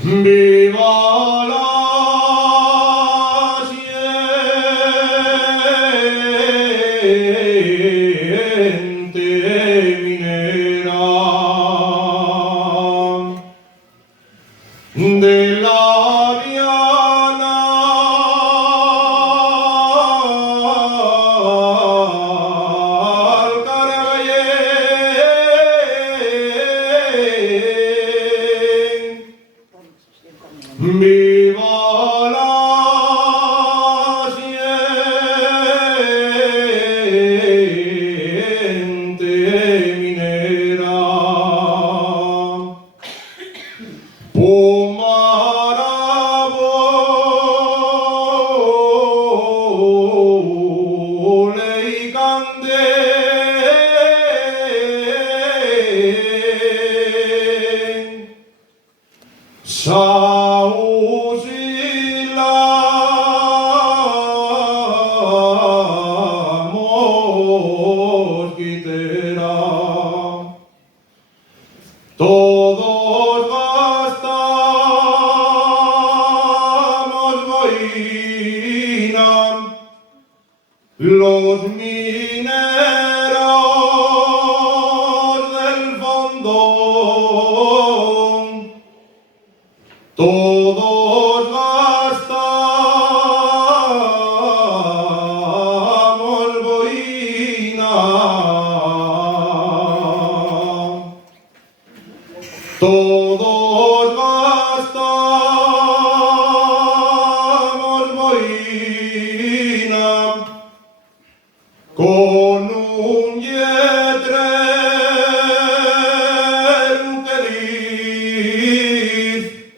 Viva la siente minera de la Viana al Caraballén. Viva la siente minera. Pomarabole y candé. Sausila mosquitera, todos gastamos boina, los mineros del fondo. Todos gastamos boina, todos gastamos boina, con un yetrero que dice